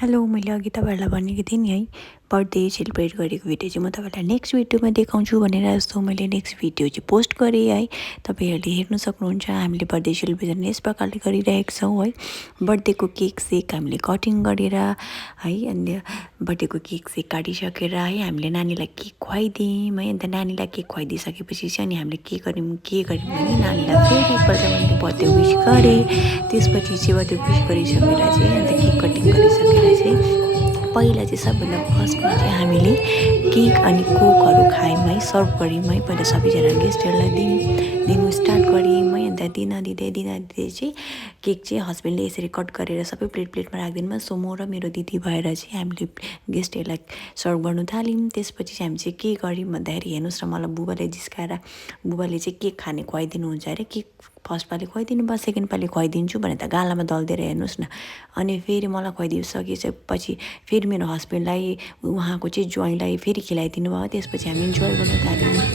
Hello, मैले अघि तपाईँहरूलाई भनेको थिएँ नि है, बर्थडे सेलिब्रेट गरेको भिडियो चाहिँ म तपाईँलाई नेक्स्ट भिडियोमा देखाउँछु भनेर। जस्तो मैले नेक्स्ट भिडियो चाहिँ पोस्ट गरेँ है, तपाईँहरूले हेर्नु सक्नुहुन्छ। हामीले बर्थडे सेलिब्रेसन यस प्रकारले गरिरहेको छौँ है। बर्थडेको केक सेक हामीले कटिङ गरेर है, अनि बर्थडेको केक सेक काटिसकेर है, हामीले नानीलाई केक खुवाइदियौँ है। अन्त नानीलाई केक खुवाइदिइसकेपछि चाहिँ अनि हामीले के गऱ्यौँ भने नानीलाई फेरि एकपल्ट मैले बर्थडे विस गरेँ। त्यसपछि चाहिँ बर्थडे विस गरिसकेर चाहिँ अन्त केक कटिङ गरिसकेर चाहिँ पहिला चाहिँ सबभन्दा फर्स्टमा चाहिँ हामीले केक अनि कोकहरू खायौँ है, सर्भ गऱ्यौँ है। पहिला सबैजना गेस्टहरूलाई दिनु स्टार्ट गऱ्यौँ है। अन्त दिँदै चाहिँ केक चाहिँ हस्बेन्डले यसरी कट गरेर सबै प्लेटमा राखिदिनु। सो म र मेरो दिदी भएर चाहिँ हामीले गेस्टहरूलाई सर्भ गर्नु थाल्यौँ। त्यसपछि चाहिँ हामी चाहिँ के गऱ्यौँ भन्दाखेरि हेर्नुहोस् न, मलाई बुबाले जिस्काएर बुबाले चाहिँ केक खाने खुवाइदिनुहुन्छ अरे। केक फर्स्ट पालि खुवाइदिनु भयो, सेकेन्ड पालि खुवाइदिन्छु भने त गालामा दल्दिएर हेर्नुहोस् न। अनि फेरि मलाई खुवाइदिइसकेपछि फेरि मेरो हस्बेन्डलाई उहाँको चाहिँ ज्वाइँलाई फेरि खिलाइदिनु भयो। त्यसपछि हामी इन्जोय गर्न थाल्यौँ।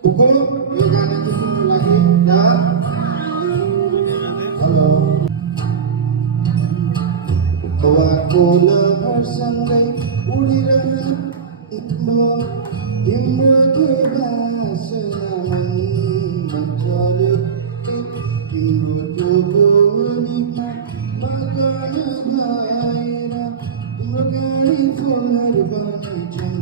Buku yoga nanti lagi dan halo kawanku lehar sanggai uliran itmo imro kebasa naman mencolok imro jogo nikmat magana baira imro gari full harbani jam